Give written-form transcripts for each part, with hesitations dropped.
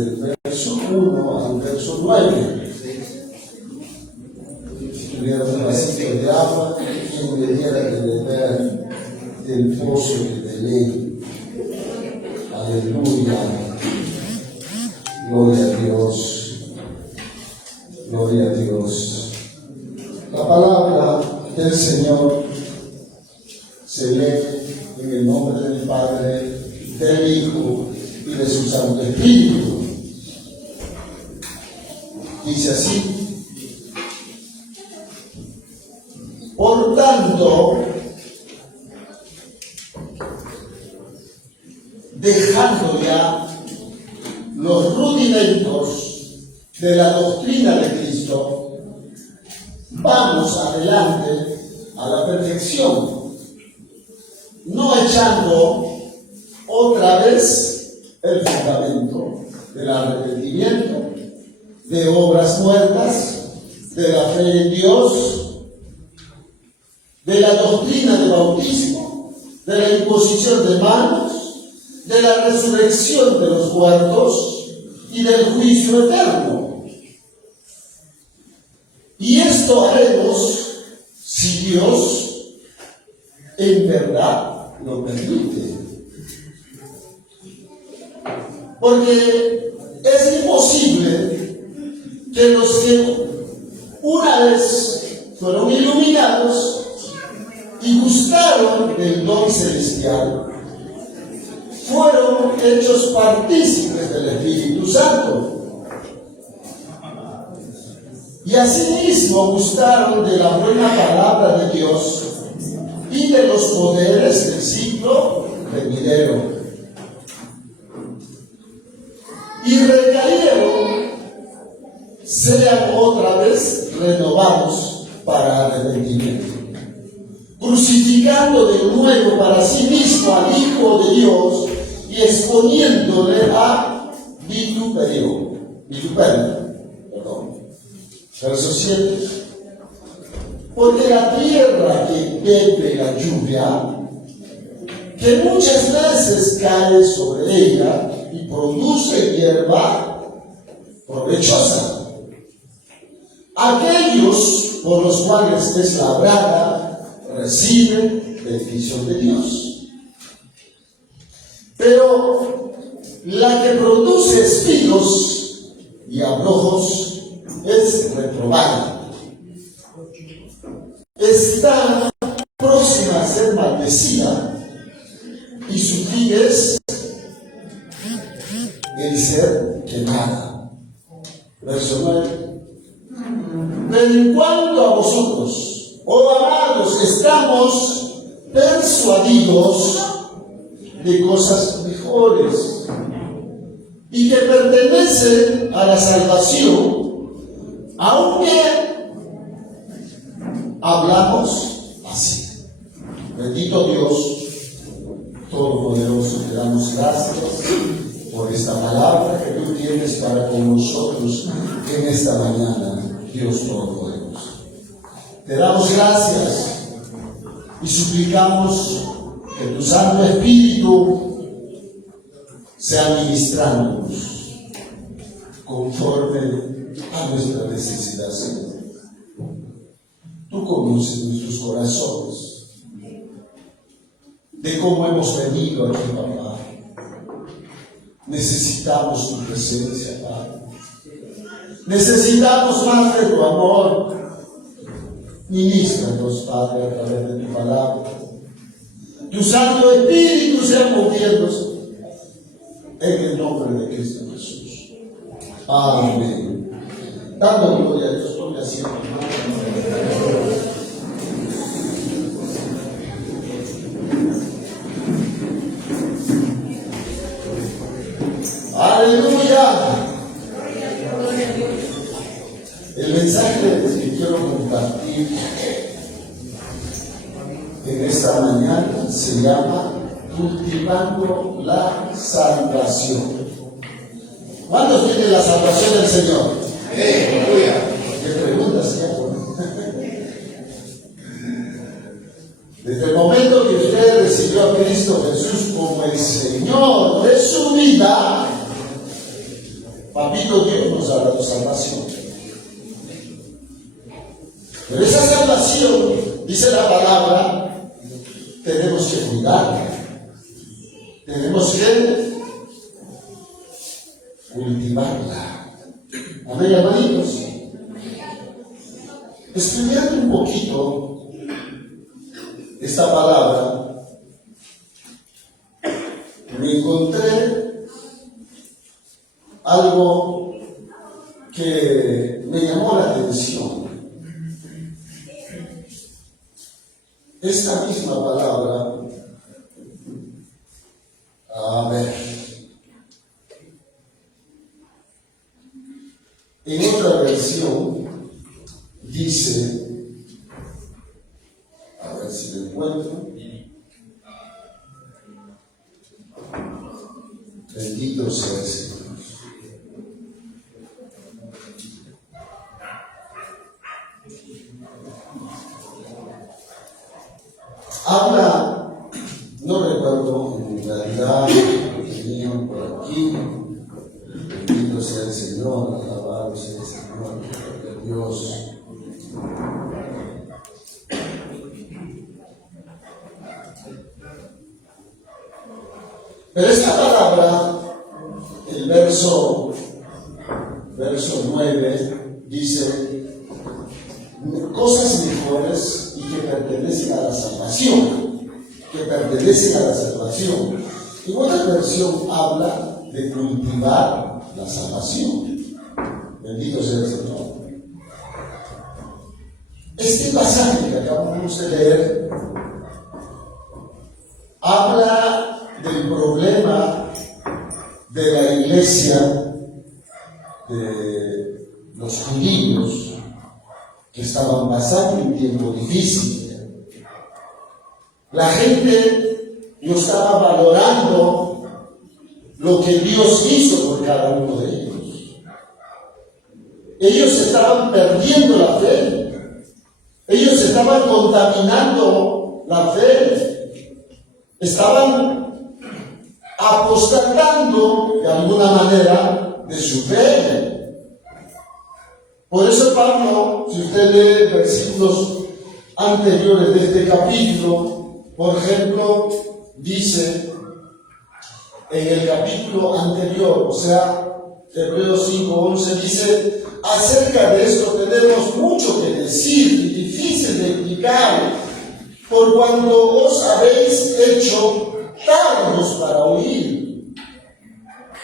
del verso 1 al verso 9. Si tuviera un vasito de agua, quien me diera de beber del pozo que de ley. Aleluya. Gloria a Dios. Gloria a Dios. La palabra del Señor se lee en el nombre del Padre, del Hijo y de su Santo Espíritu. Dice así: por tanto, dejando ya los rudimentos de la doctrina de Cristo, vamos adelante a la perfección, no echando otra vez el fundamento del arrepentimiento, de obras muertas, de la fe en Dios, de la doctrina del bautismo, de la imposición de manos, de la resurrección de los muertos y del juicio eterno. Y esto haremos si Dios en verdad lo permite. Porque es imposible que los que una vez fueron iluminados y gustaron del don celestial, fueron hechos partícipes del Espíritu Santo, y asimismo gustaron de la buena palabra de Dios y de los poderes del siglo venidero, y recayeron, sean otra vez renovados para arrepentimiento, crucificando de nuevo para sí mismo al Hijo de Dios y exponiéndole a vituperio. Verso 7. Porque la tierra que bebe la lluvia, que muchas veces cae sobre ella y produce hierba provechosa, aquellos por los cuales es labrada reciben bendición de Dios. Pero la que produce espinos y abrojos es reprobada. Está próxima a ser maldecida, y su fin es el ser quemada. Verso 9. Pero en cuanto a vosotros, oh amados, estamos persuadidos de cosas mejores y que pertenecen a la salvación, aunque hablamos así. Bendito Dios Todopoderoso, te damos gracias por esta palabra que tú tienes para con nosotros en esta mañana, Dios Todopoderoso. Te damos gracias y suplicamos que tu Santo Espíritu sea ministrándonos conforme a nuestra necesidad, Señor. Tú conoces nuestros corazones, de cómo hemos venido aquí, papá. Necesitamos tu presencia, Padre. Necesitamos más de tu amor. Ministranos, Padre, a través de tu palabra. Tu Santo Espíritu sea moviéndose en el nombre de Cristo Jesús. Amén. Dando gloria a Dios, ponle asiento, hermano. Aleluya. El mensaje que quiero compartir en esta mañana se llama cultivando la salvación. ¿Cuántos tienen la salvación del Señor? Aleluya. ¿Qué preguntas ya? Desde el momento que usted recibió a Cristo Jesús como el Señor de su vida, Papito Dios nos ha dado salvación. Pero esa salvación, dice la palabra, tenemos que cuidarla. Tenemos que cultivarla. Amén, hermanitos. Estudiando un poquito esta palabra, me encontré algo que me llamó la atención. Esta misma palabra, a ver, en otra versión dice, a ver si lo encuentro, bendito sea el Señor. Habla, no recuerdo en realidad, lo tenía por aquí, bendito sea el Señor, alabado sea el Señor, de Dios. Pero esta palabra, el verso 9, dice cosas mejores y que pertenecen a la salvación, Y otra versión habla de cultivar la salvación. Bendito sea el Señor. Este pasaje que acabamos de leer habla del problema de la iglesia de los judíos que estaban pasando un tiempo difícil. La gente no estaba valorando lo que Dios hizo por cada uno de ellos. Ellos estaban perdiendo la fe. Ellos estaban contaminando la fe. Estaban apostatando de alguna manera de su fe. Por eso Pablo, si usted lee versículos anteriores de este capítulo, por ejemplo, dice en el capítulo anterior, o sea, Hebreos 5:11, dice: acerca de esto tenemos mucho que decir y difícil de explicar, por cuanto os habéis hecho tardos para oír.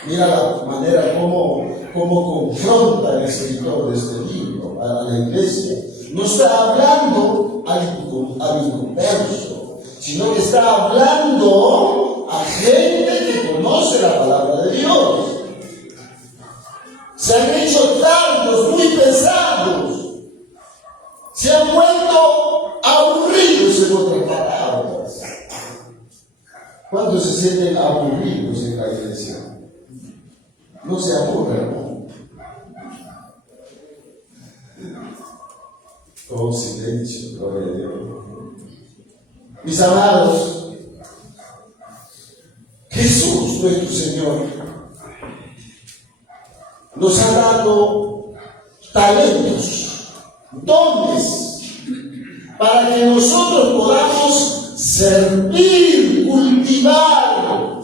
Mira la manera como confronta el escritor de este libro a la iglesia. No está hablando al inconverso, sino que está hablando a gente que conoce la palabra de Dios. Se han hecho tardos, muy pesados. Se han vuelto aburridos, en otras palabras. ¿Cuántos se sienten aburridos en la iglesia? No se aburren, ¿no? Todo silencio, gloria a Dios. Mis amados, Jesús, nuestro Señor, nos ha dado talentos, dones, para que nosotros podamos servir, cultivar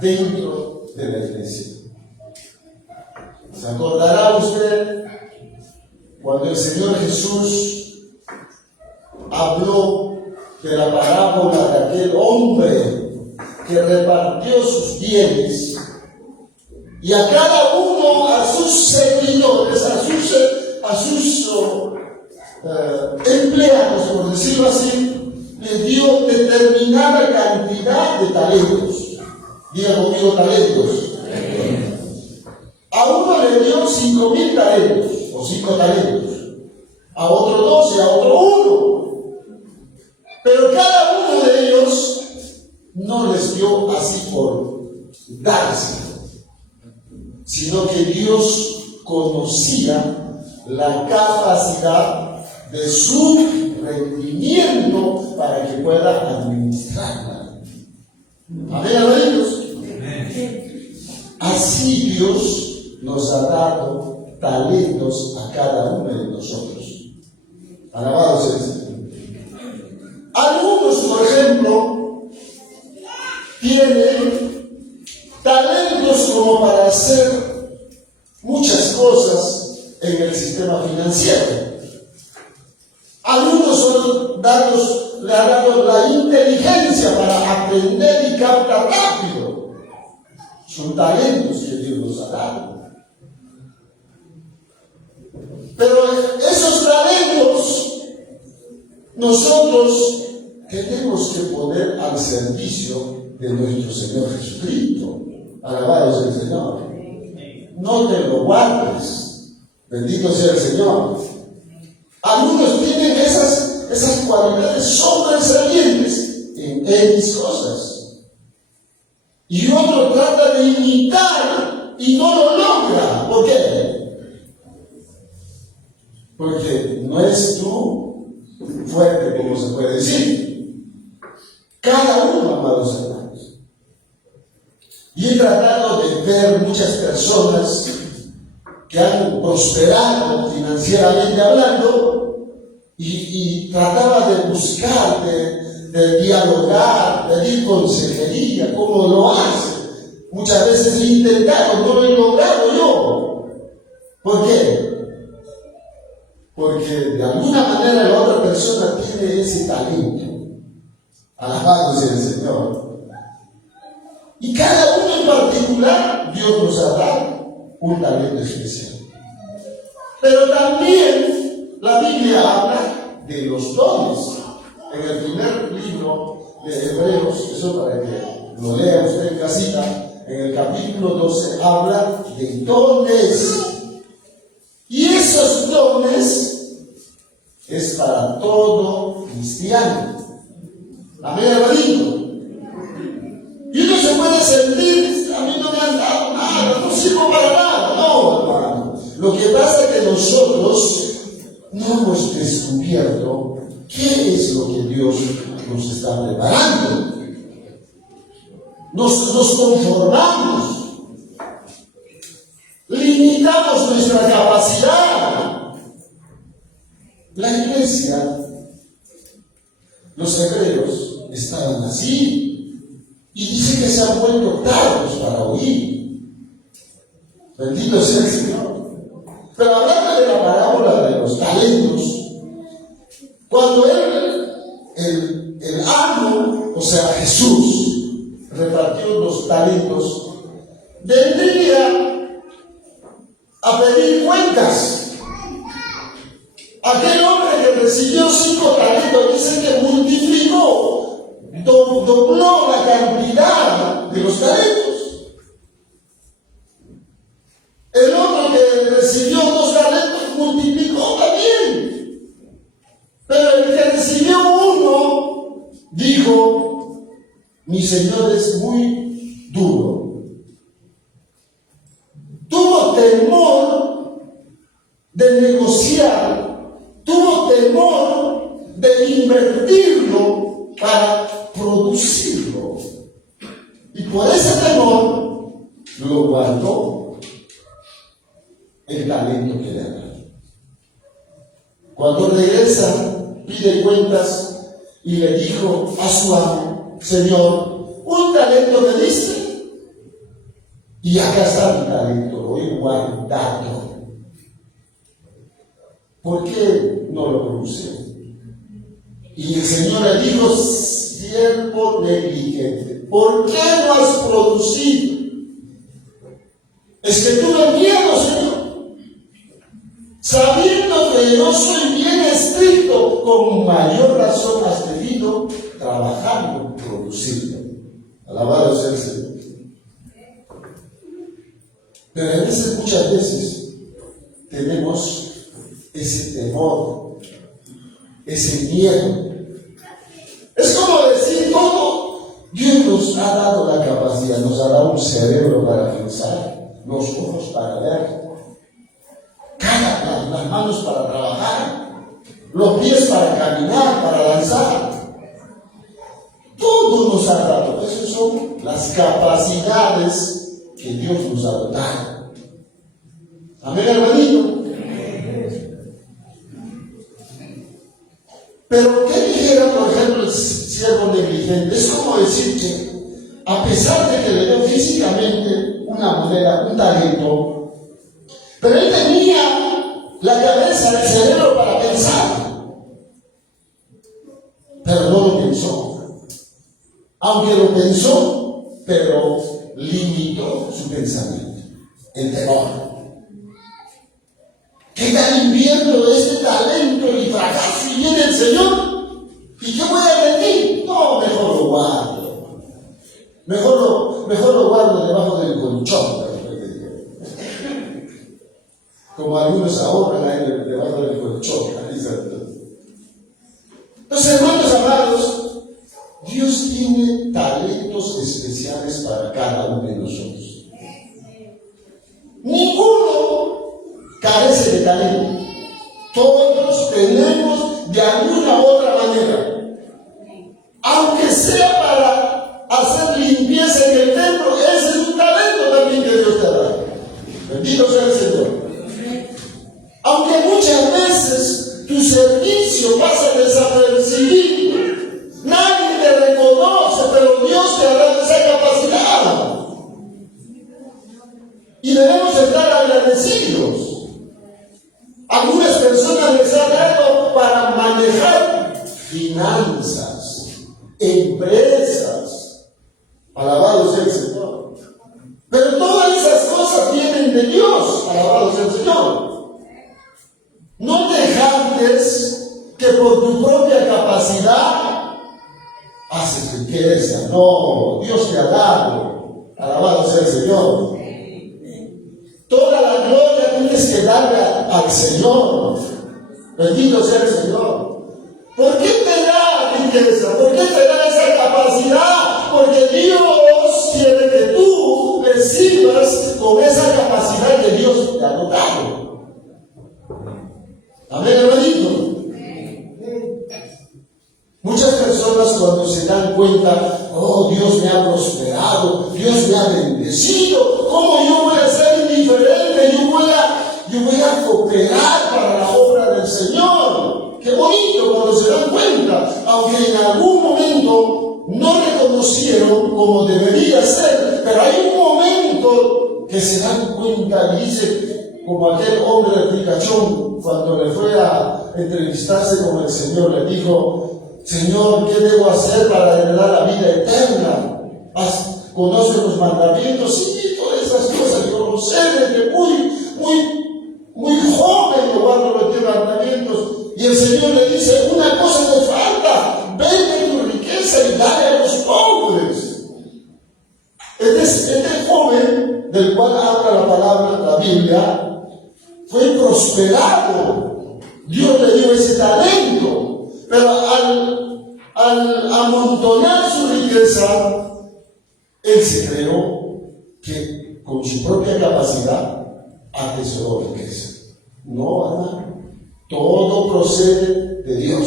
dentro de la iglesia. ¿Se acordará usted cuando el Señor Jesús habló de la parábola de aquel hombre que repartió sus bienes y a cada uno, a sus seguidores, a sus empleados, por decirlo así, le dio determinada cantidad de talentos? Diga conmigo, talentos. A uno le dio 5,000 talentos o 5 talentos, a otro 12, a otro 1. Pero cada uno de ellos no les dio así por darse, sino que Dios conocía la capacidad de su rendimiento para que pueda administrarla. Amén, amigos. así Dios nos ha dado talentos a cada uno de nosotros. Alabado sea el Señor. Algunos, por ejemplo, tienen talentos como para hacer muchas cosas en el sistema financiero. Algunos le ha dado la inteligencia para aprender y captar rápido. Son talentos que Dios nos ha dado. Pero esos talentos nosotros tenemos que poner al servicio de nuestro Señor Jesucristo. Alabado sea el Señor. No te lo guardes. Bendito sea el Señor. Algunos tienen esas cualidades sobresalientes en X cosas. Y otro trata de imitar y no lo logra. ¿Por qué? Porque no es tú fuerte, como se puede decir. Cada uno, amados hermanos. Y he tratado de ver muchas personas que han prosperado financieramente hablando y trataba de buscar, de dialogar, pedir consejería, como lo hace. Muchas veces he intentado, no lo he logrado yo. ¿Por qué? Porque de alguna manera la otra persona tiene ese talento. Alabado sea el Señor. Y cada uno en particular, Dios nos ha dado un talento especial. Pero también la Biblia habla de los dones. En el primer libro de Hebreos, eso para que lo lea usted en casita, en el capítulo 12 habla de dones. Y esos dones es para todo cristiano. Amén, hermanito. Y uno se puede sentir, a mí no me han dado nada, no sirvo para nada. No, hermano. Lo que pasa es que nosotros no hemos descubierto qué es lo que Dios nos está preparando. Nos conformamos. Limitamos nuestra capacidad. La iglesia, los hebreos estaban así. Y dice que se han vuelto tardos para oír. Bendito sea el Señor. Pero hablando de la parábola de los talentos, cuando el amo, o sea Jesús, repartió los talentos, vendría a pedir cuentas. Aquel hombre que recibió 5 talentos dice que multiplicó, dobló la cantidad de los talentos. El otro que recibió 2 talentos multiplicó también. Pero el que recibió 1 dijo: mi Señor es muy duro. Tuvo temor de negociar. Tuvo temor de invertirlo para producirlo. Y por ese temor lo guardó el talento que le da. Cuando regresa, pide cuentas y le dijo a su amo: Señor, un talento me diste y acá está mi talento, lo he guardado. ¿Por qué no lo produce? Y el Señor le dijo: siervo negligente, ¿por qué no has producido? Es que tuve miedo, Señor, sabiendo que yo soy bien estricto, con mayor razón has debido trabajando, produciendo. Alabado sea el Señor. Pero a veces, muchas veces, tenemos ese temor, ese miedo. Es como decir todo. Dios nos ha dado la capacidad, nos ha dado un cerebro para pensar, los ojos para ver, las manos para trabajar, los pies para caminar, para danzar. Todo nos ha dado. Esas son las capacidades que Dios nos ha dotado. Amén, hermanito. Pero ¿qué dijera, por ejemplo, el siervo negligente? Es como decir que, a pesar de que le dio físicamente una moneda, un talento, pero él tenía la cabeza, el cerebro para pensar, pero no lo pensó. Aunque lo pensó, pero limitó su pensamiento, el temor. ¿Qué tal invierno de este talento y fracaso y viene el Señor? ¿Y qué voy a rendir? No, mejor lo guardo. Mejor lo guardo debajo del colchón. Como algunos ahorran ahí debajo del colchón. Entonces, hermanos amados, Dios tiene talentos especiales para cada uno de nosotros. Ninguno carece de talento. Todos tenemos de alguna u otra manera. Aunque sea para hacer limpieza en el templo, ese es un talento también que Dios te ha dado. Bendito sea el Señor. Aunque muchas veces tu servicio pasa desapercibido, nadie te reconoce, pero Dios te ha dado esa capacidad. Y debemos estar agradecidos. Algunas personas les han dado para manejar finanzas, empresas. Alabado sea el Señor. Pero todas esas cosas vienen de Dios. Alabado sea el Señor. No dejes que por tu propia capacidad haces riqueza. No, Dios te ha dado. Alabado sea el Señor. Toda la gloria tienes que darle al Señor. Bendito sea el Señor. ¿Por qué te da riqueza? ¿Por qué te da esa capacidad? Porque Dios quiere que tú le sirvas con esa capacidad que Dios te ha dotado. Amén, hermanito. Muchas personas cuando se dan cuenta, oh, Dios me ha prosperado, Dios me ha bendecido, ¿cómo yo voy a ser indiferente? Yo voy a cooperar para la obra del Señor. Qué bonito cuando se dan cuenta, aunque en algún momento no reconocieron como debería ser, pero hay un momento que se dan cuenta y dice, como aquel hombre ricachón, cuando le fue a entrevistarse con el Señor, le dijo, Señor, ¿qué debo hacer para heredar la vida eterna? ¿Conoce los mandamientos? Sí, todas esas cosas. Yo lo sé desde muy joven, yo guardo los 10 mandamientos. Y el Señor le dice, una cosa te falta, vende tu riqueza y dale a los pobres. Este joven, del cual habla la palabra, la Biblia, fue prosperado. Dios le dio ese talento. Pero al amontonar su riqueza, él se creó que con su propia capacidad atesoró riqueza. No, hermano. Todo procede de Dios.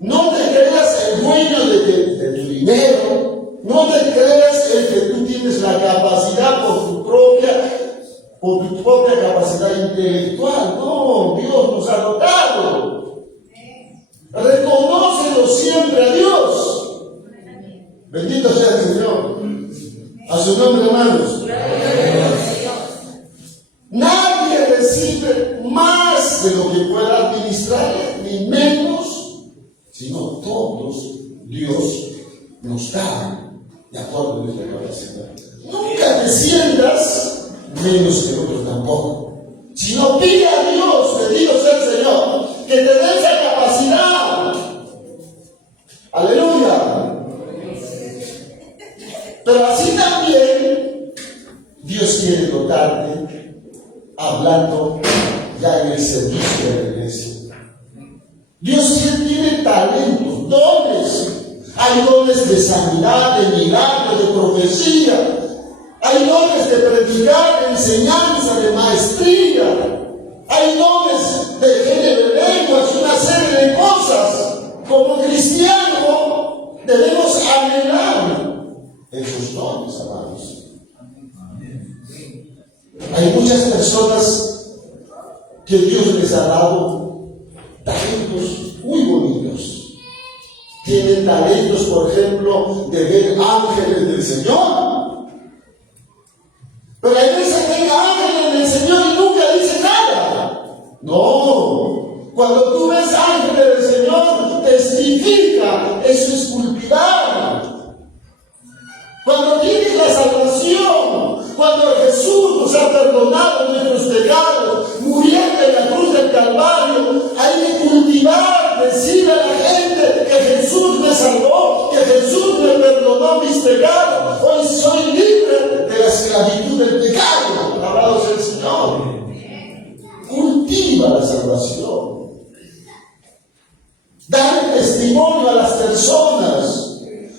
No te creas el dueño de tu dinero. No te creas el que tú tienes la capacidad por tu propia capacidad intelectual. No, Dios nos ha dotado. Reconócelo siempre a Dios. Bendito sea el Señor. A su nombre, hermanos. Nadie recibe más de lo que pueda administrar, ni menos, sino todos Dios nos da de acuerdo a nuestra capacidad. Nunca te sientas menos que otros tampoco. Si no, pide a Dios, bendito sea el Señor, que te dé esa capacidad. Aleluya. Pero así también Dios quiere dotarte, hablando ya en el servicio de la iglesia. Dios tiene talentos, dones. Hay dones de sanidad, de milagro, de profecía. Hay dones de predicar, de enseñanza, de maestría. Hay dones de género de lenguas, una serie de cosas. Como cristiano debemos anhelar esos dones, amados. Hay muchas personas que Dios les ha dado talentos muy bonitos. Tienen talentos, por ejemplo, de ver ángeles del Señor. Pero hay veces que hay ángeles del Señor y nunca dice nada. No. Cuando tú ves ángeles del Señor, testifica. Eso es cultivar. Cuando tienes la salvación, cuando Jesús nos ha perdonado nuestros pecados, muriendo en la cruz del Calvario, hay que cultivar, decirle a la gente que Jesús me salvó, que Jesús me perdonó mis pecados. Hoy soy libre de la esclavitud del pecado. Alabado sea el Señor. Cultiva la salvación. Dale testimonio a las personas.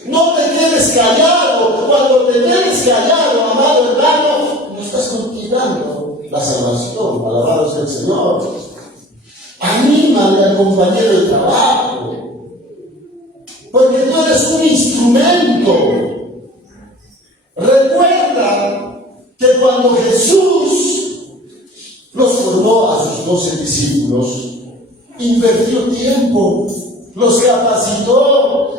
No te quedes callado. Cuando te quedes callado, amado hermano, no estás cultivando la salvación. Alabado sea el Señor. Anímale al compañero de trabajo, porque tú eres un instrumento. Recuerda que cuando Jesús los formó a sus 12 discípulos, invirtió tiempo, los capacitó,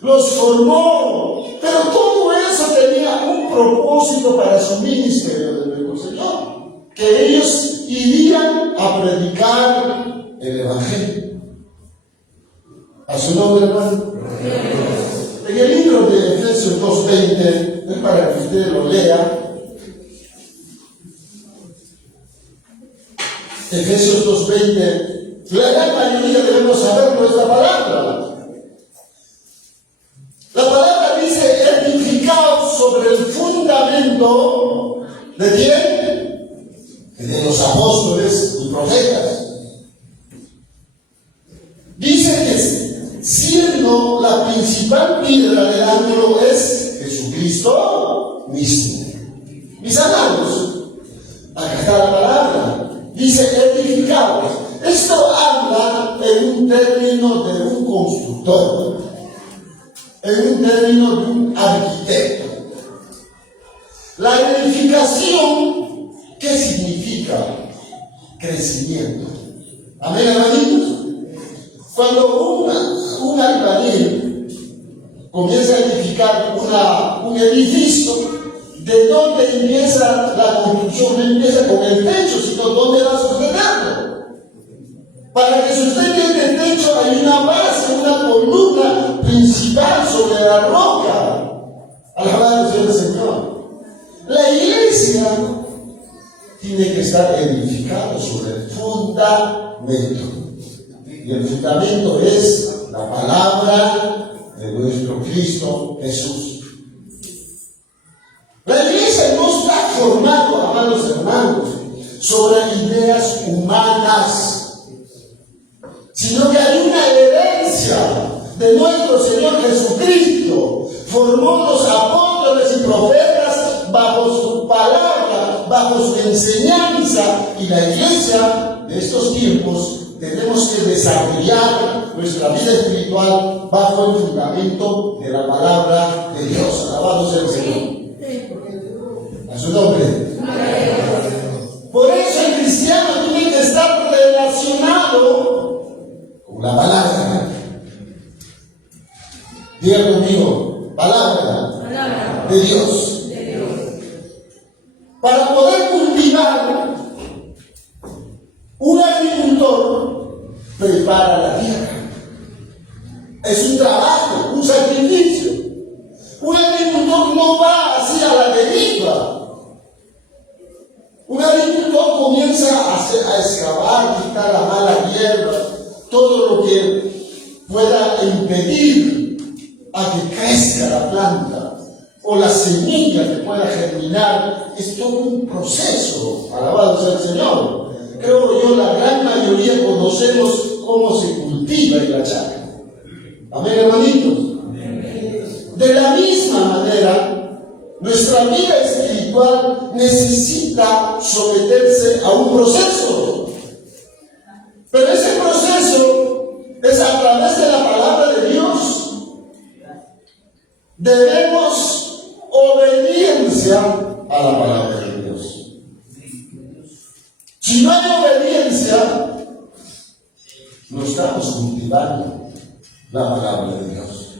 los formó, pero todo eso tenía un propósito para su ministerio de nuestro Señor, que ellos irían a predicar el Evangelio. A su nombre, hermano. En el libro de Efesios 2:20, es para que usted lo lea. Efesios 2:20, la gran mayoría debemos saber esta palabra. La palabra dice: edificados sobre el fundamento de quién? De los apóstoles y profetas. Dice que siendo la principal piedra del ángulo es Jesucristo mismo. Mis amados, acá está la palabra. Dice edificados. Esto habla en un término de un constructor, en un término de un arquitecto. La edificación, ¿qué significa? Crecimiento. Amén, hermanitos. Cuando un albañil comienza a edificar un edificio, ¿de dónde empieza la construcción? No empieza con el techo, sino ¿dónde va a sustentarlo? Para que sustente el techo hay una base, una columna principal sobre la roca. Alabado sea el Señor. La iglesia tiene que estar edificada sobre el fundamento. Y el fundamento es la palabra de nuestro Cristo Jesús. La iglesia no está formada, amados hermanos, sobre ideas humanas, sino que hay una herencia de nuestro Señor Jesucristo. Formó los apóstoles y profetas bajo su palabra, bajo su enseñanza, y la iglesia de estos tiempos tenemos que desarrollar nuestra vida espiritual bajo el fundamento de la palabra de Dios. Alabado sea el Señor. A su nombre. Por eso el cristiano tiene que estar relacionado con la palabra. Diga conmigo, palabra de Dios. Para poder cultivar, un agricultor prepara la tierra. Es un trabajo, un sacrificio. Un agricultor no va así a la deriva. Un agricultor comienza a excavar, quitar la mala hierba, todo lo que pueda impedir a que crezca la planta o la semilla que pueda germinar. Es todo un proceso. Alabado sea el Señor. Creo yo la gran mayoría conocemos cómo se cultiva en la chaca. Amén, hermanitos. De la misma manera, nuestra vida espiritual necesita someterse a un proceso. Pero ese proceso es a través de la palabra de Dios. Debemos obediencia a la palabra de Dios. Si no hay obediencia, no estamos cultivando la palabra de Dios.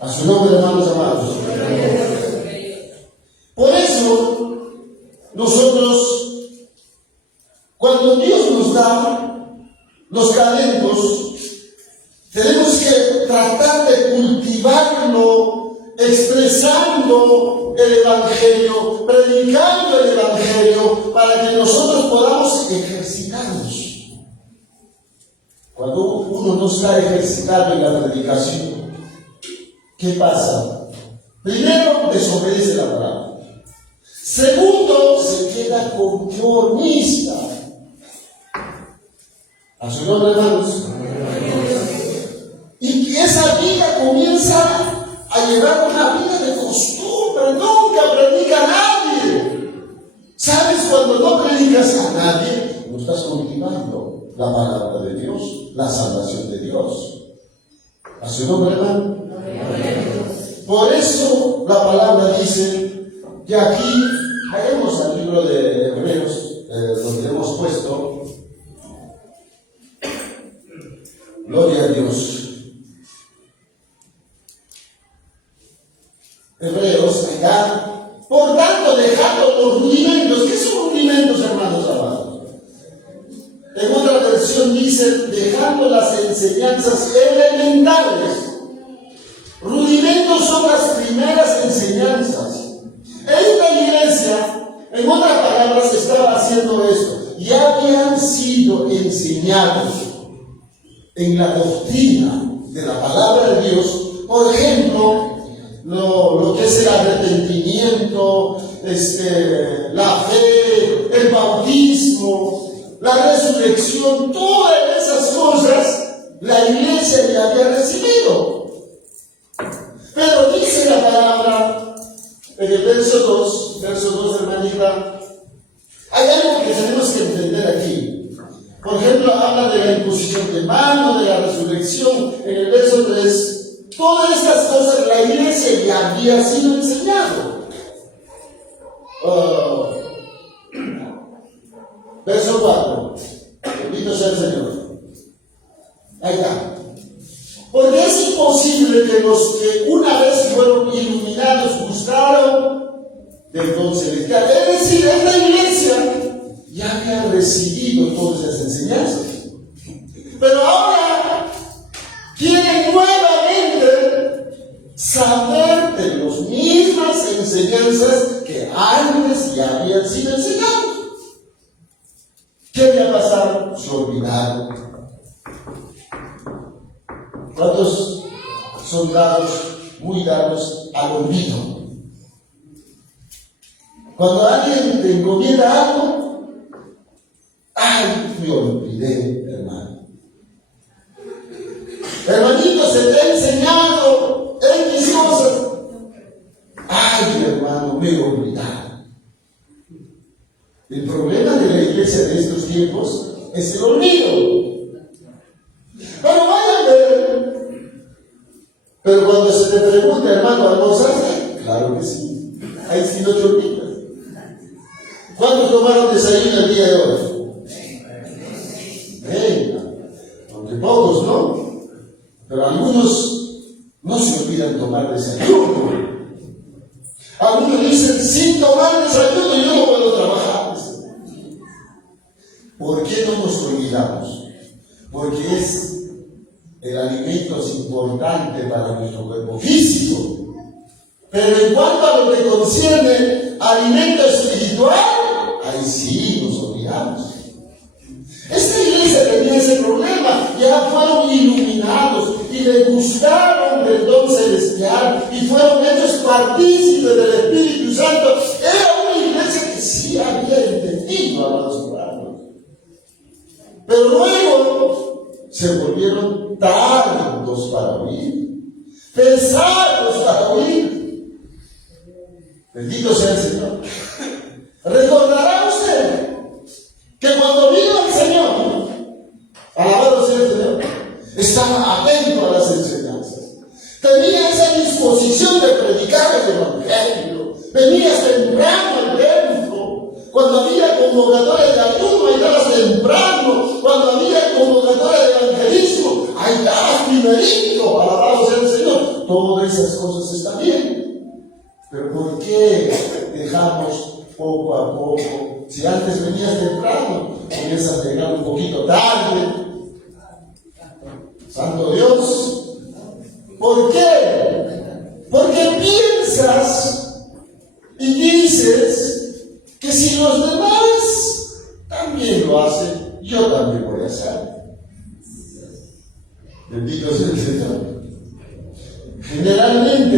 A su nombre, hermanos amados. Por eso, nosotros, cuando Dios nos da los talentos, tenemos que tratar de cultivarlo, expresando el Evangelio, predicando el Evangelio, para que nosotros podamos ejercitarnos. Cuando uno no está ejercitado en la predicación, ¿qué pasa? Primero, desobedece la palabra. Segundo, se queda conformista. A su nombre, hermanos. Y esa vida comienza a llevar una vida de costumbre. Nunca predica a nadie. ¿Sabes? Cuando no predicas a nadie, no estás cultivando la palabra de Dios, la salvación de Dios. ¿A su nombre, hermano? Por eso la palabra dice que aquí, vayamos al libro de Hebreos, donde hemos puesto, gloria a Dios. Hebreos, acá, por tanto, dejando los rudimentos. ¿Qué son rudimentos, hermanos amados? En otra versión dice, dejando las enseñanzas elementales. Rudimentos son las primeras enseñanzas. Esta iglesia, en otras palabras, estaba haciendo esto. Ya habían sido enseñados en la doctrina de la palabra de Dios, por ejemplo, lo que es el arrepentimiento, la fe, el bautismo, la resurrección, todas esas cosas la iglesia ya había recibido. Pero dice la palabra en el verso 2, hermanita, hay algo que tenemos que entender aquí. Por ejemplo, habla de la imposición de mano, de la resurrección. En el verso 3, todas estas cosas la iglesia ya había sido enseñado. Verso 4, bendito sea el Señor. Ahí está. Porque es imposible que los que una vez fueron iluminados gustaron del don celestial. Es decir, esta iglesia ya había recibido todas esas enseñanzas. Pero ahora quieren nuevamente saber de las mismas enseñanzas que antes ya habían sido enseñadas. ¿Qué había pasado? Se olvidaron. ¿Cuántos son dados, muy dados al olvido? Cuando alguien te encomienda algo, ¡ay, me olvidé, hermano! Hermanito, se te ha enseñado X cosas. ¡Ay, hermano, me he olvidado! El problema de la iglesia de estos tiempos es el olvido. Pero vayan a ver. Pero cuando se te pregunta, hermano, ¿almorzaste? Claro que sí. Ahí sí no te olvidas. ¿Cuántos tomaron desayuno el día de hoy? Venga. Aunque pocos, ¿no? Pero algunos no se olvidan tomar desayuno. Algunos dicen, sin tomar desayuno yo no puedo trabajar. ¿Por qué no nos olvidamos? Porque el alimento es importante para nuestro cuerpo físico. Pero en cuanto a lo que concierne alimento espiritual, ahí sí nos olvidamos. Esta iglesia tenía ese problema. Ya fueron iluminados y le gustaron del don celestial y fueron hechos partícipes del Espíritu Santo. Era una iglesia que sí había entendido, amados hermanos. Pero luego se volvieron tardos para oír, pesados para oír. Bendito sea el Señor. Recordará usted que cuando vino el Señor, alabado sea el Señor, estaba atento a las enseñanzas. Tenía esa disposición de predicar el Evangelio, Venías temprano al templo. Cuando había convocatoria de ayuno, ahí estabas temprano. Cuando había convocatoria de evangelismo, ahí estabas primerito. Alabado sea el Señor. Todas esas cosas están bien. Pero ¿por qué dejamos poco a poco? Si antes venías temprano, comienzas a llegar un poquito tarde. Santo Dios. ¿Por qué? Porque piensas y dices que si los demás también lo hacen, yo también voy a hacer. Bendito sea el Señor. Generalmente,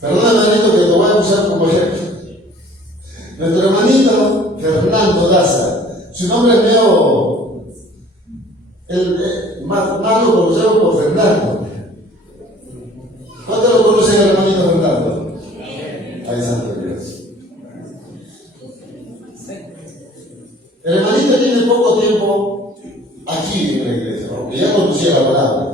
perdón hermanito que lo voy a usar como ejemplo. Nuestro hermanito Fernando Daza, su nombre es medio, más lo conocemos por Fernando. ¿Cuántos lo conocen al hermanito Fernando? Ay, santo Dios. El hermanito tiene poco tiempo aquí en la iglesia, porque ya conocía la palabra.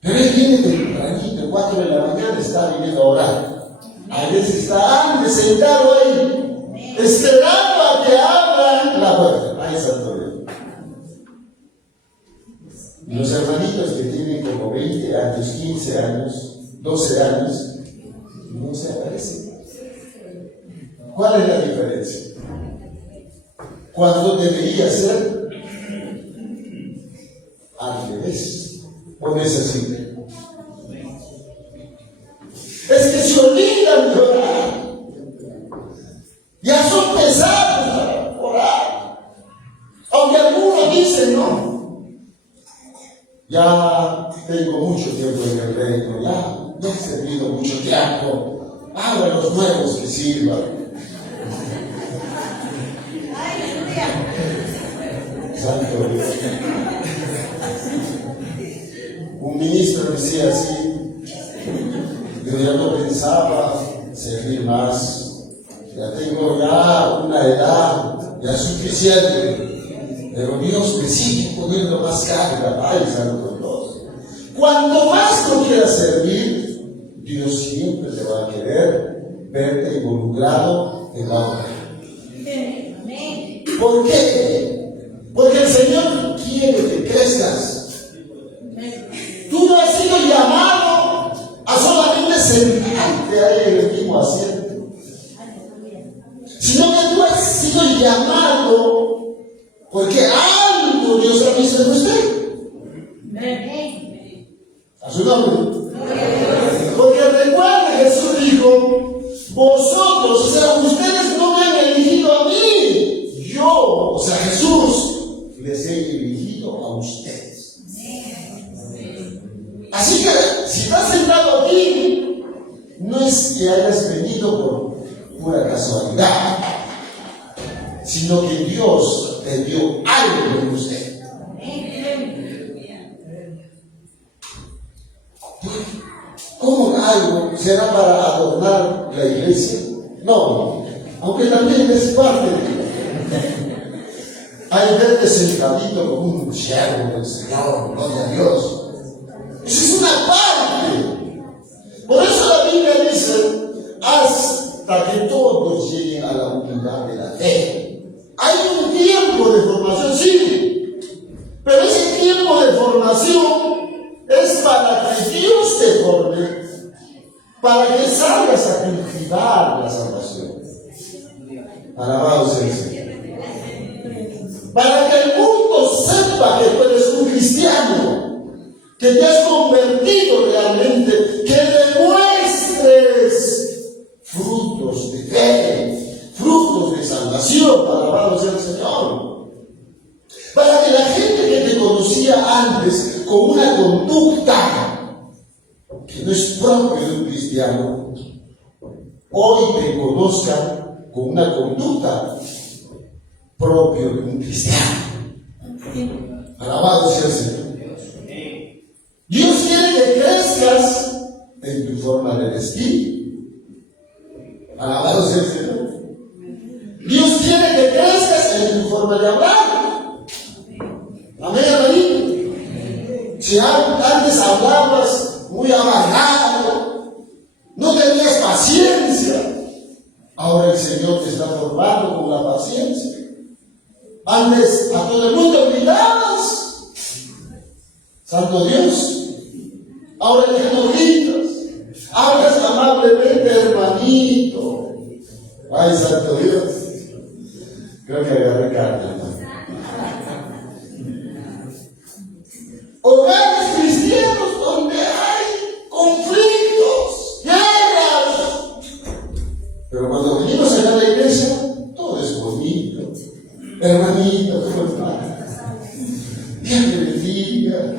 Pero él viene tempranito, 4 de la mañana, está viniendo a orar. A veces está antes sentado ahí, esperando a que abran la puerta. Ay, santo Dios. Y los hermanitos que tienen como 20 años, 15 años, 12 años, no se aparecen. ¿Cuál es la diferencia? Cuando debería ser al revés. ¿O no es así? Es que se olvidan de orar. Ya son pesados para orar. Aunque algunos dicen no. Ya tengo mucho tiempo en el reino, ya he servido mucho tiempo. Ahora los nuevos que sirvan. Santo Dios. Un ministro decía así: yo ya no pensaba servir más, ya tengo ya una edad ya suficiente. Pero Dios me sigue poniendo más carga. Ay, santo Dios. Cuando más no quieras servir, Dios siempre te va a querer verte involucrado en la obra. ¿Por qué? Porque el Señor quiere que crezcas. Tú no has sido llamado a solamente sentarte ahí en el mismo asiento, sino que tú has sido llamado porque algo Dios ha visto en usted. A su nombre. Porque recuerda, Jesús dijo: vosotros, o sea, ustedes no me han elegido a mí. Yo, o sea, Jesús, les he elegido a ustedes. Así que, si estás sentado aquí, no es que hayas venido por pura casualidad, sino que Dios te dio algo en usted. ¿Cómo algo será para adornar la iglesia? No, aunque también es parte de hay verte sentadito como un siervo del Señor, gloria a Dios. Eso es una parte. Por eso la Biblia dice: hasta que todos lleguen a la unidad de la fe. Hay un tiempo de formación, sí, pero ese tiempo de formación es para que Dios te forme, para que salgas a cultivar la salvación. Alabado sea el Señor. Para que el mundo sepa que tú eres un cristiano, que te has convertido realmente, que demuestres frutos de fe, frutos de salvación. Alabado sea el Señor. Para que la gente que te conocía antes con una conducta que no es propio de un cristiano, hoy te conozca con una conducta propio de un cristiano. Alabado sea el Señor. Dios quiere que crezcas en tu forma de vestir. Alabado sea el Señor. Dios quiere que crezcas en tu forma de hablar. Amén, hermanito. Si antes hablabas muy amargado, Ahora el Señor te está formando con la paciencia. Antes a todo el mundo gritabas, Santo Dios. Ahora ya no gritas, hablas amablemente, hermanito. Ay, Santo Dios. Creo que agarré carne, hermano. Hogares cristianos donde hay conflictos, guerras. Pero cuando venimos allá a la iglesia, todo es bonito. Hermanito, ¿cómo estás? Dios te bendiga.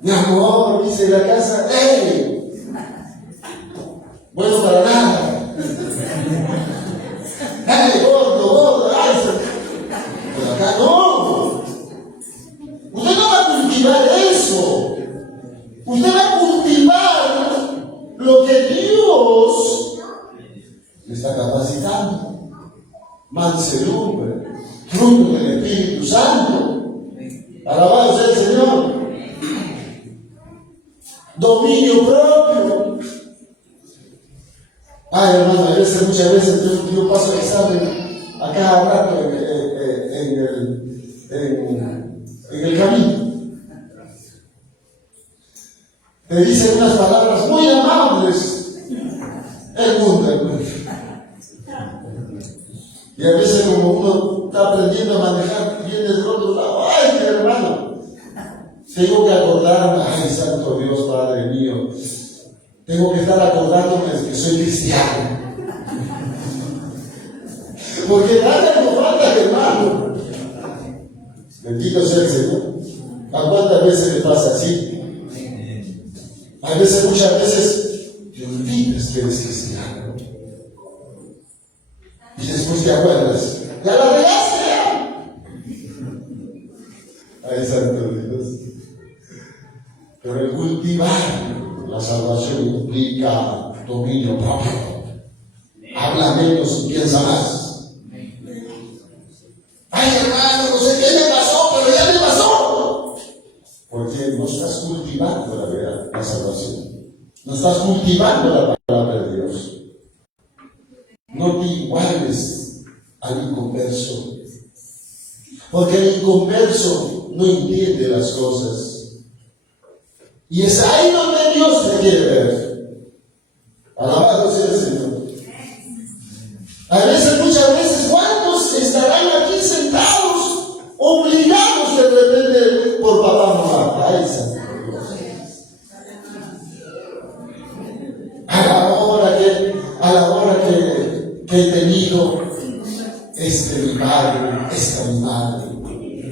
Mi amor, dice la casa, ¡hey! Bueno para nada. ¡Hey, gordo, gordo! ¡Ay! Pero acá no. Usted no va a cultivar eso. Usted va a cultivar lo que Dios le está capacitando. Mansedumbre, fruto del Espíritu Santo. Alabado sea el Señor. Dominio propio. Ay, hermano, muchas veces yo paso el examen a cada rato en el camino. Te dicen unas palabras muy amables. El mundo. Y a veces como uno está aprendiendo a manejar, viene del otro lado. ¡Ay, mi hermano! Tengo que acordarme, ay, Santo Dios, Padre mío. Tengo que estar acordándome de que soy cristiano. Porque nada nos falta, hermano. Bendito sea el Señor. ¿A cuántas veces me pasa así? A veces, muchas veces, te olvidas que eres cristiano. Y después te acuerdas. ¡Ya la regaste! Ay, Santo Dios. Pero el cultivar la salvación implica dominio propio. Habla menos y piensa más. Ay, hermano, no sé qué me pasó, pero ya me pasó. Porque no estás cultivando la verdad, la salvación. No estás cultivando la palabra de Dios. No te iguales al inconverso. Porque el inconverso no entiende las cosas. Y es ahí donde Dios te quiere ver. Alabado sea el Señor. A veces, muchas veces, ¿cuántos estarán aquí sentados, obligados de repente por papá, mamá? Ay, Santo Dios. A la hora que he tenido mi padre, mi madre,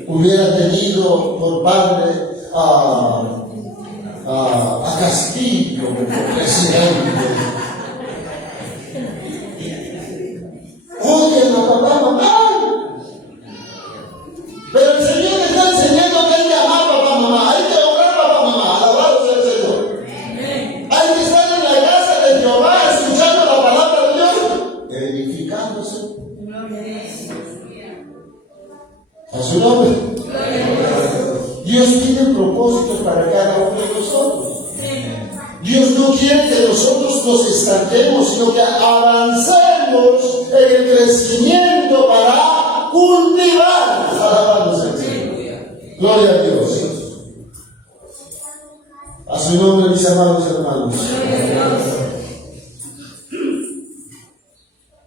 hubiera tenido por padre a Castillo como presidente. Oyen a papá, mamá. Pero el Señor me está enseñando que hay que amar a papá, mamá. Hay que honrar a papá, mamá. Alabado sea el Señor. Hay que estar en la casa de Jehová escuchando la palabra de Dios, edificándose. A su nombre. Dios tiene propósitos para cada uno de nosotros. Dios no quiere que nosotros nos estanquemos, sino que avancemos en el crecimiento para cultivar. Alabándose al Señor. Gloria a Dios. A su nombre, mis amados hermanos.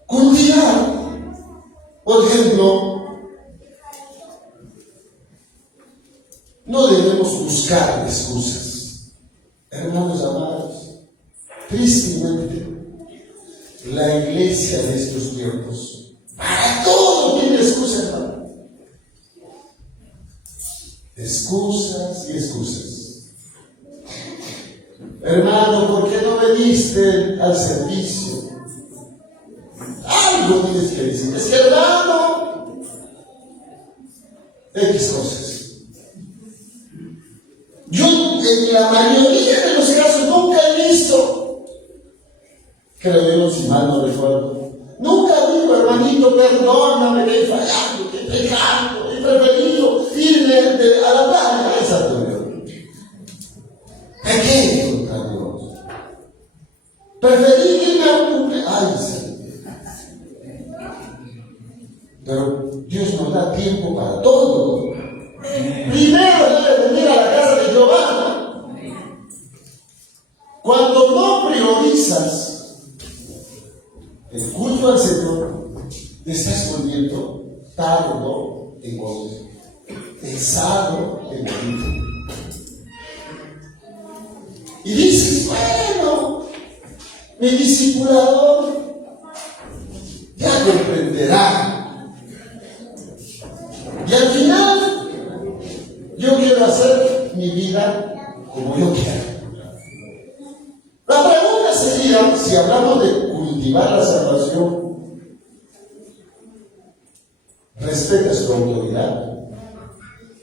Cultivar. Por ejemplo, no debemos buscar excusas. Hermanos amados, tristemente, la iglesia de estos tiempos, para todo tiene excusas, hermano. Excusas y excusas. Hermano, ¿por qué no viniste al servicio? Algo tienes que decir. Es que, hermano, X cosas. Yo, en la mayoría de los casos, nunca he visto, creo yo, si mal no recuerdo, nunca digo, hermanito, perdóname, que he fallado, que he pecado, he preferido irme a la playa, Santo Dios. Pequé contra Dios. Preferí irme a un cumpleaños. Ay, Pero Dios nos da tiempo para todo. Primero debe venir a la casa de Jehová. Cuando no priorizas el culto al Señor, te estás volviendo tardo en oír, pesado en oír. Y dices, bueno, mi discipulador ya comprenderá. Y al final, yo quiero hacer mi vida como yo quiero. La pregunta sería, si hablamos de cultivar la salvación, ¿respetas tu autoridad?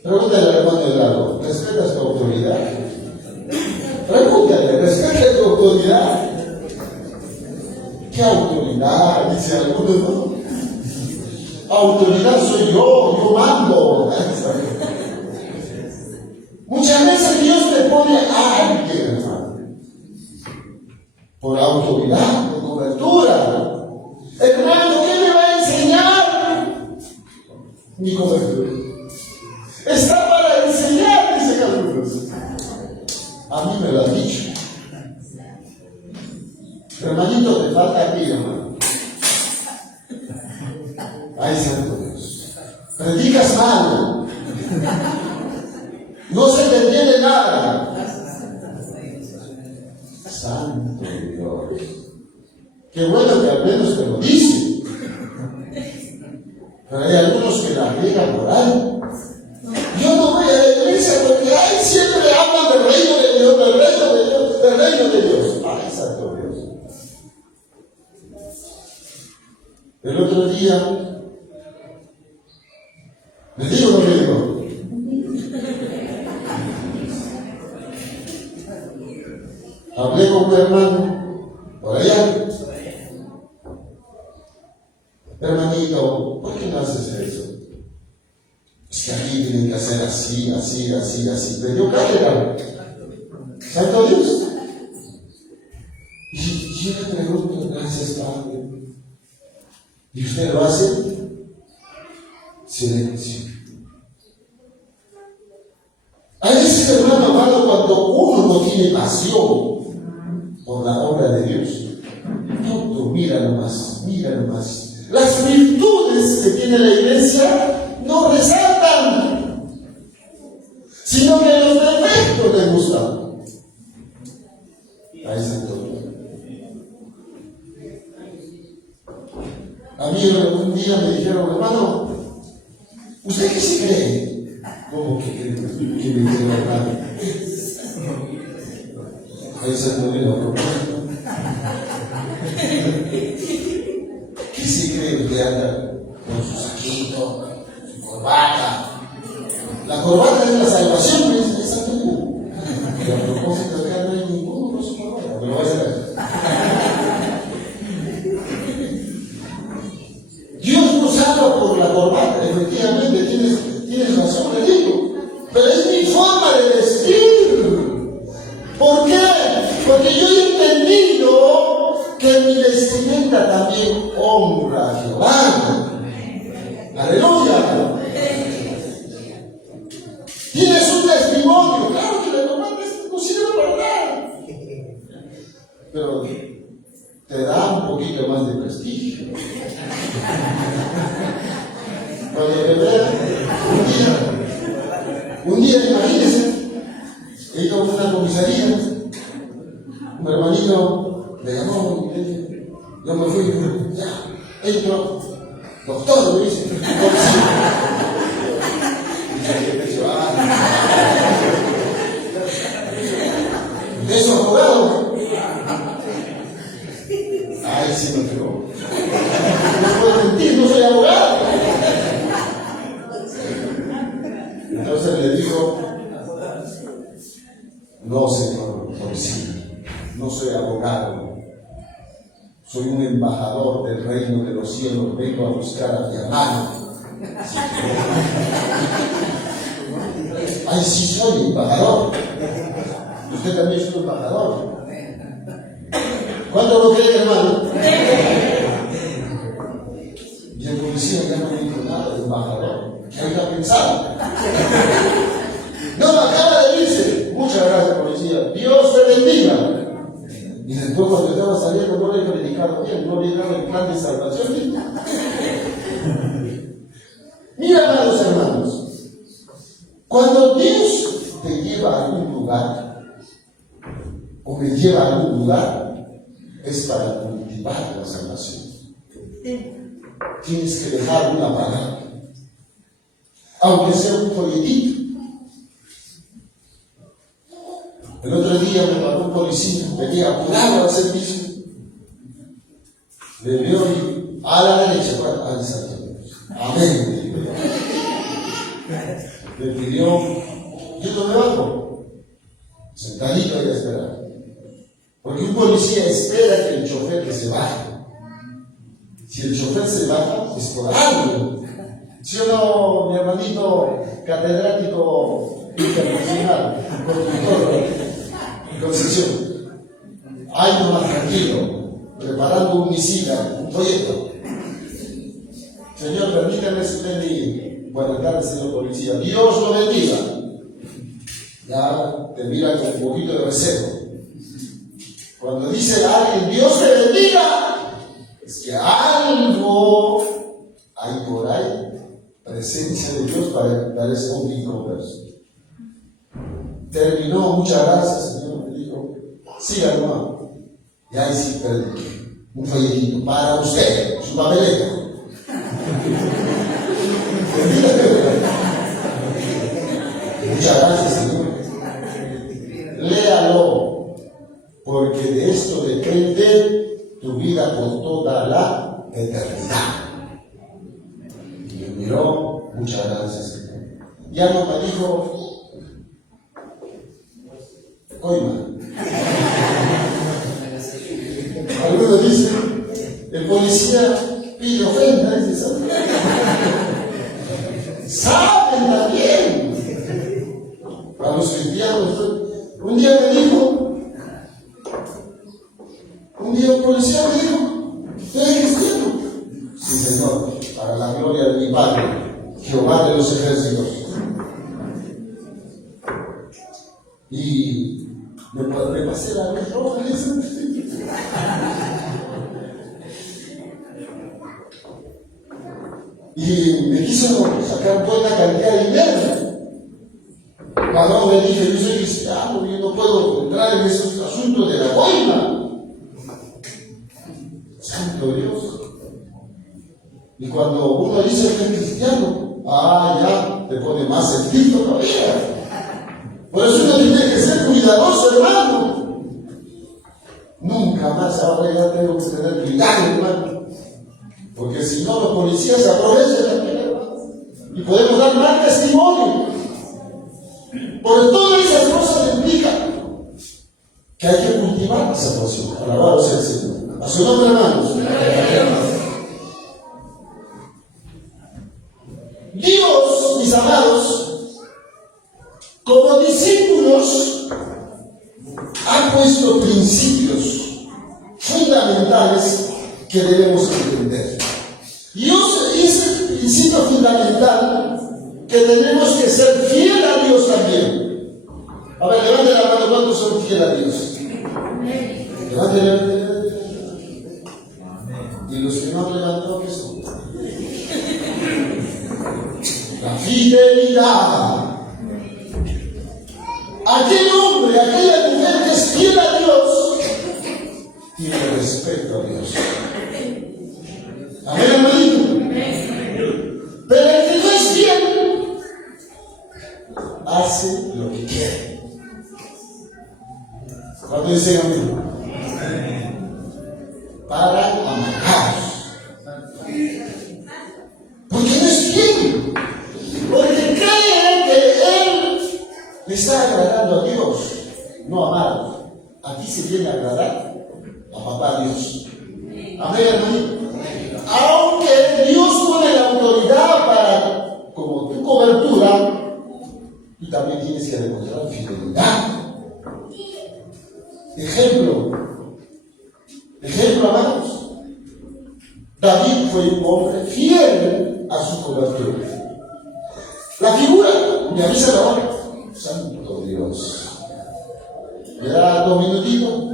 Pregúntale al hermano Eduardo, ¿respetas tu autoridad? Pregúntale, ¿respeta tu autoridad? ¿Qué autoridad? Dice algunos, ¿no? Autoridad soy yo mando. Muchas veces Dios te pone a alguien, hermano, por autoridad, por cobertura. Hermano, ¿qué me va a enseñar? Mi cobertura. Está para enseñar, dice Carlos. A mí me lo han dicho. Hermanito, te falta aquí, hermano. Ay, santo Dios. Predicas mal. No se te entiende nada. Santo Dios. Qué bueno que al menos te lo dice. Pero hay algunos que la riegan por ahí. Yo no voy a la iglesia porque ay, siempre hablan del reino de Dios, del reino de Dios, del reino de Dios. Ay, santo Dios. El otro día, ¿le digo o no le digo? Hablé con un hermano por allá. Hermanito, ¿por qué no haces eso? Es que aquí tienen que hacer así, así, así, así. Me dio cátedra. Santo Dios. Y yo le pregunto, gracias Padre. ¿Y usted lo hace? Silencio. A veces, hermano amado, cuando uno no tiene pasión por la obra de Dios, todo, mira nomás. Las virtudes que tiene la iglesia no resaltan, sino que los defectos le gustan. Ahí está todo. A mí un día me dijeron, hermano, ¿usted qué se cree? ¿Cómo que cree? ¿Qué me dijeron, hermano? Ahí se me dio a propósito. ¿Qué se cree que anda con su saquito, su corbata? La corbata es la salvación, es esa tuya. Y a propósito de acá no hay ninguno con su corbata, pero va a ser. Dios nos salva por la corbata, efectivamente, tienes razón, le digo. Pero es mi forma de vestir. ¿Por qué? Porque yo he entendido que mi vestimenta también honra a Jehová. Aleluya. Tienes un testimonio, claro que la corbata no sirve para nada. Pero te da un poquito más de prestigio. Cuando te vean un día imagínense, he ido a una comisaría, un hermanito me llamó y me dijo, yo me fui, ya, entro, doctor, me dice, policía. ¿Usted es abogado? Ay, sí me pegó. No puedo mentir, no soy abogado. Entonces le digo, no, señor policía, no soy abogado, soy un embajador del reino de los cielos, vengo a buscar a mi hermano. Ay, sí soy embajador. Usted también es un embajador. ¿Cuánto lo cree, hermano? Y el policía ya no me dijo Dios te bendiga. Y después cuando estaba saliendo no le he predicado bien, no le he dado el plan de salvación. Mira, amados hermanos, cuando Dios te lleva a algún lugar, o me lleva a algún lugar, es para cultivar la salvación. Tienes que dejar una palabra, aunque sea un folletito. El otro día me paró un policía, venía apurado al servicio. Le vio y a la derecha, al exacto. Amén. Le pidió, yo no me bajo, sentadito ahí a esperar. Porque un policía espera que el chofer que se baje. Si el chofer se baja, es por algo. ¿Sí o no, mi hermanito catedrático internacional, conductor? Concepción, ahí nomás tranquilo, preparando un misil, un proyecto. Señor, permítame suspender. Buenas tardes, señor policía. Dios lo bendiga. Ya te mira con un poquito de recelo. Cuando dice a alguien, Dios te bendiga, es que algo hay por ahí, presencia de Dios para ese hombre inconverso. Terminó, muchas gracias, Señor. Siga, hermano. Y ahí sí perdí un folletito para usted, su papeleta. Muchas gracias, Señor. Léalo, porque de esto depende tu vida por toda la eternidad. Y me miró, muchas gracias, Señor. Ya no me dijo, oiga. Algunos dicen, el policía pide ofrenda, dice, saben también. Para los cristianos, un día un policía me dijo, ¿eres cristiano? Sí, Señor, para la gloria de mi Padre, Jehová de los ejércitos. Y me pasé la luz roja, y me quiso sacar toda la cantidad de dinero. Cuando me dije, yo soy cristiano, yo no puedo entrar en esos asuntos de la coima. Santo Dios. Y cuando uno dice que es cristiano, ya te pone más estricto todavía. Por eso uno tiene que ser cuidadoso, hermano. Nunca más ahora ya tengo que tener cuidado, hermano. Porque si no, los policías se aprovechan también, hermano. Y podemos dar mal testimonio. Porque todas esas cosas implican que hay que cultivar esa situación. Alabado sea el Señor. A su nombre, hermanos. Dios, mis amados, como discípulos, ha puesto principios fundamentales que debemos entender. Dios es el principio fundamental que tenemos que ser fieles a Dios también. A ver, levanten la mano, ¿cuántos son fieles a Dios? Levanten. Y los que no han levantado, ¿qué son? La fidelidad. Aquel hombre, aquella mujer que es fiel a Dios, tiene respeto a Dios. Amén, hermanito. Pero el que no es fiel, hace lo que quiere. ¿Cuánto dicen amén? Para amargados. Porque no es fiel. Porque cree que él le está agradando a Dios. No, amado. Aquí se viene a agradar a papá Dios. Amén, hermanito. Aunque Dios pone la autoridad para, como tu cobertura, tú también tienes que demostrar fidelidad. Ejemplo, amados. David fue un hombre fiel a su cobertura. La figura, me avisa la hora. Santo Dios. ¿Me da 2 minutitos?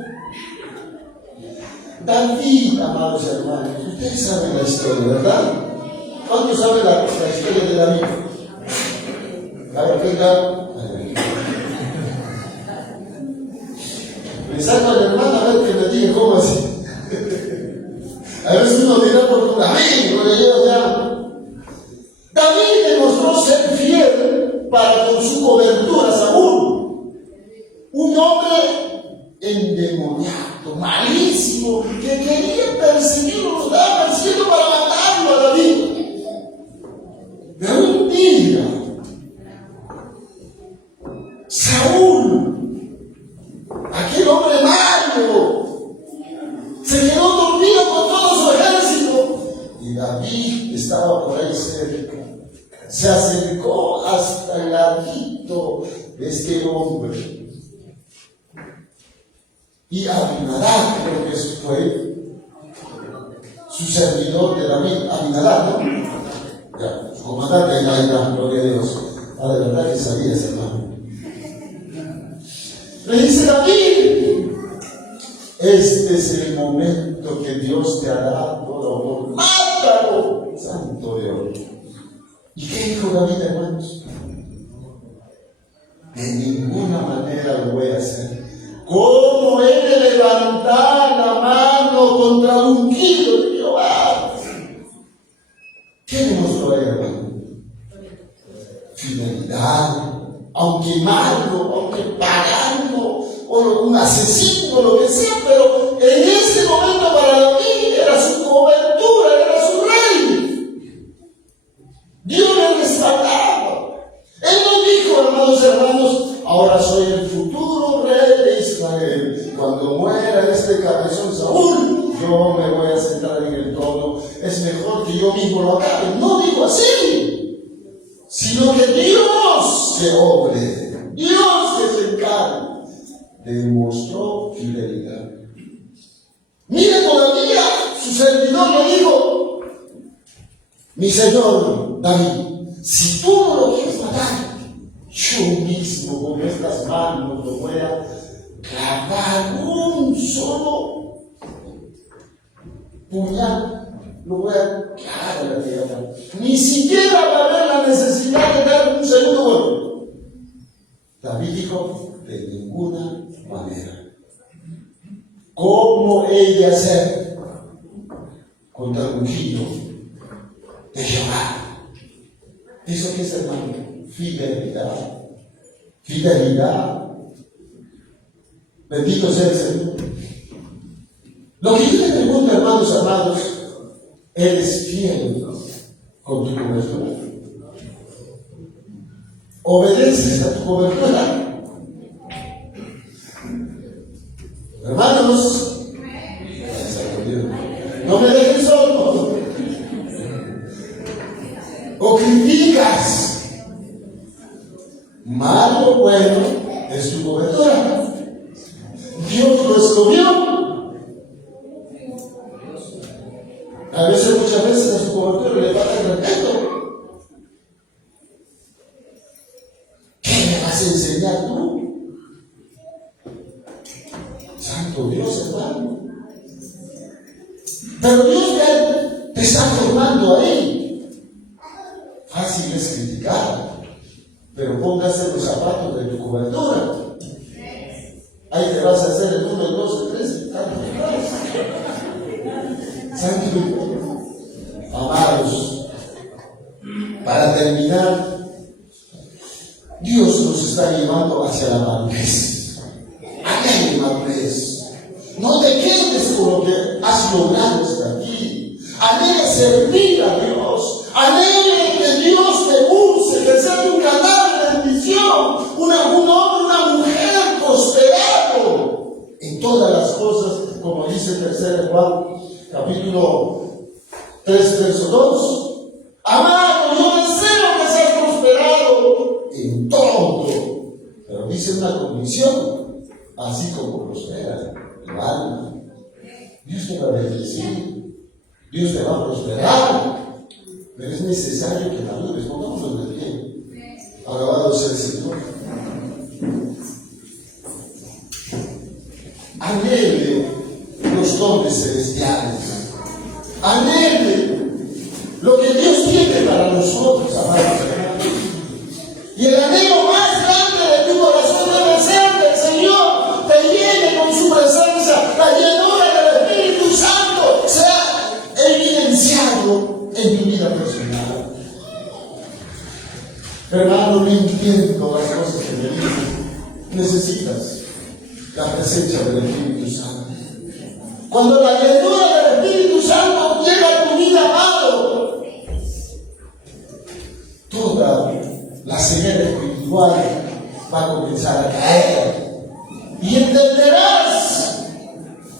David, amados hermanos, ustedes saben la historia, ¿verdad? ¿Cuántos saben la historia de David? A ver, venga. Me saco al hermano a ver que me diga cómo así. A veces uno dirá por un amigo, David demostró ser fiel para con su cobertura a Saúl. Un hombre endemoniado, malísimo, que quería perseguirlo, lo estaba persiguiendo para matarlo a David. Pero un día, Saúl, aquel hombre malo, se quedó dormido con todo su ejército y David estaba por ahí cerca. Se acercó hasta el ladito de este hombre. Y Abinadab, creo que fue su servidor de David, Abinadab, ¿no? Ya, su comandante de la gloria a Dios. Ah, de verdad que sabía ese hermano. Le dice David, este es el momento que Dios te ha dado, mátalo, santo Dios. ¿Y qué dijo David, hermanos? De ninguna manera lo voy a hacer. ¿Cómo he de levantar la mano contra el ungido de Jehová? ¿Qué demostró él, hermano? Fidelidad, aunque malo, aunque pagano, o un asesino, lo que sea, pero en ese momento para David era su cobertura, era su rey. Dios le respaldaba. Él no dijo, amados hermanos, ahora soy el futuro rey de Israel. Cuando muera este cabezón Saúl, yo me voy a sentar en el trono. Es mejor que yo mismo lo acabe. No digo así, sino que Dios se obre, Dios que se encargue. Demostró fidelidad. Mire, todavía su servidor le dijo, mi señor David, si tú no lo quieres matar, yo mismo con estas manos lo voy a clavar un solo puñal, lo voy a clavar en la tierra. Ni siquiera va a haber la necesidad de dar un segundo golpe. David dijo, de ninguna manera. ¿Cómo he de hacer contra el ungido de Jehová? ¿Eso qué es, hermano? Fidelidad. Fidelidad. Bendito sea el Señor. Lo que yo te pregunto, hermanos amados, ¿eres fiel con tu cobertura? ¿Obedeces a tu cobertura? Hermanos, no me dejes solo. O criticas. Malo o bueno es tu cobertura. Dios lo escogió. A veces, muchas veces a su cobertura le falta el respeto. ¿Qué me vas a enseñar tú? Santo Dios, hermano. Pero Dios te está formando ahí. Fácil es criticar, pero póngase los zapatos de tu cobertura. Ahí te vas a hacer el 1, el 2, el 3, el 4, Santo Dios. Amados, para terminar, Dios nos está llevando hacia la madurez. Aquella madurez. No te quedes con lo que has logrado hasta aquí. Anhela servir a Dios. Anhela que Dios te use, que sea un canal de bendición. Un hombre, una mujer prosperado en todas las cosas, como dice 3 Juan, capítulo 3, verso 2. Amado, yo deseo que seas prosperado en todo. Pero dice una condición, así como prospera tu alma. Dios te va a bendecir, Dios te va a prosperar, pero es necesario que madures. Pongámonos de pie. Alabado sea el Señor. anhele los dones celestiales, anhele lo que Dios tiene para nosotros, amados hermanos. Y el anhelo más grande de tu corazón debe ser que el Señor te llene con su presencia, la llenura del Espíritu Santo sea evidenciado en mi vida personal. Hermano, no entiendo las cosas que me dicen. Necesitas la presencia del Espíritu Santo. Cuando la llenura del Espíritu Santo llega a tu vida, amado, toda la ceguera espiritual va a comenzar a caer. Y entenderás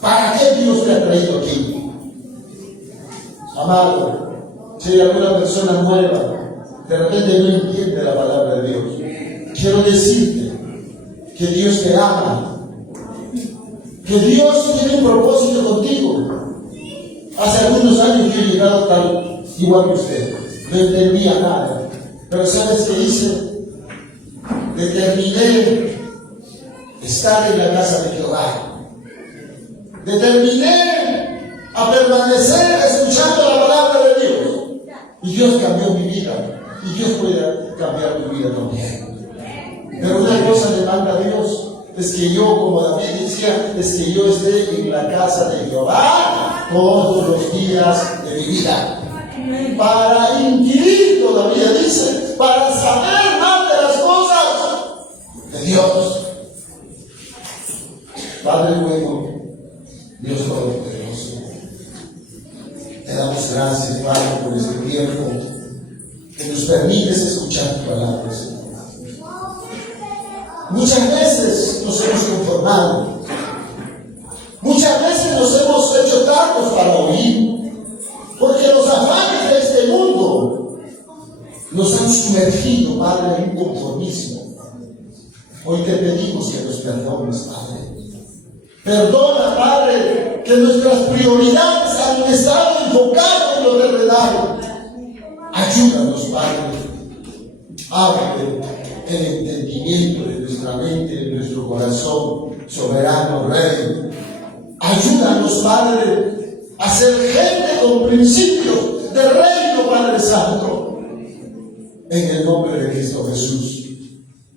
para qué Dios te ha traído aquí. Amado, si hay alguna persona nueva, de repente no entiende la palabra de Dios, quiero decirte que Dios te ama, que Dios tiene un propósito contigo. Hace algunos años yo he llegado tal igual que usted, no entendía nada, pero ¿sabes qué hice? Determiné estar en la casa de Jehová, determiné a permanecer escuchando la palabra de Dios, y Dios cambió mi vida. Y Dios puede cambiar tu vida también. Pero una cosa demanda a Dios, es que yo, como David decía, es que yo esté en la casa de Jehová todos los días de mi vida. Para inquirir, todavía dice, para saber más de las cosas de Dios. Padre bueno, Dios Todopoderoso, te damos gracias, Padre, por este tiempo que nos permites escuchar tu palabra, Señor. Muchas veces nos hemos conformado, muchas veces nos hemos hecho tacos para oír, porque los afanes de este mundo nos han sumergido, Padre, en un conformismo. Hoy te pedimos que nos perdones, Padre. Perdona, Padre, que nuestras prioridades han estado enfocadas en lo terrenal. Ayúdanos, Padre. Abre el entendimiento de nuestra mente, de nuestro corazón, soberano Rey. Ayúdanos, Padre, a ser gente con principios de reino, Padre Santo. En el nombre de Cristo Jesús.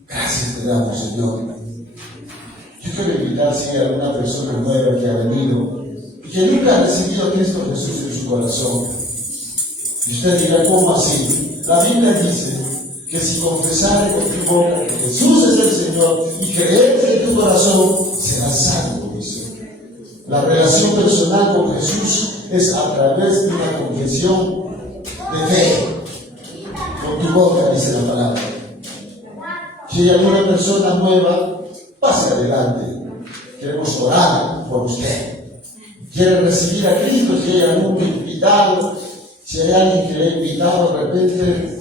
Gracias te damos, Señor. Yo quiero invitar si hay alguna persona nueva que ha venido y que nunca ha recibido a Cristo Jesús en su corazón. Y usted dirá, ¿cómo así? La Biblia dice que si confesare con tu boca que Jesús es el Señor y crees en tu corazón, serás salvo, dice. La relación personal con Jesús es a través de una confesión de fe. Con tu boca, dice la palabra. Si hay alguna persona nueva, pase adelante. Queremos orar por usted. Quiere recibir a Cristo. Si hay algún invitado, si hay alguien que le ha invitado de repente,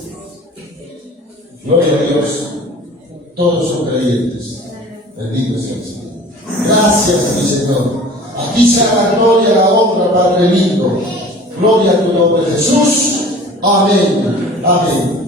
gloria a Dios, todos son creyentes. Bendito sea el Señor. Gracias, mi Señor. Aquí sea la gloria, la honra, Padre lindo. Gloria a tu nombre, Jesús. Amén. Amén.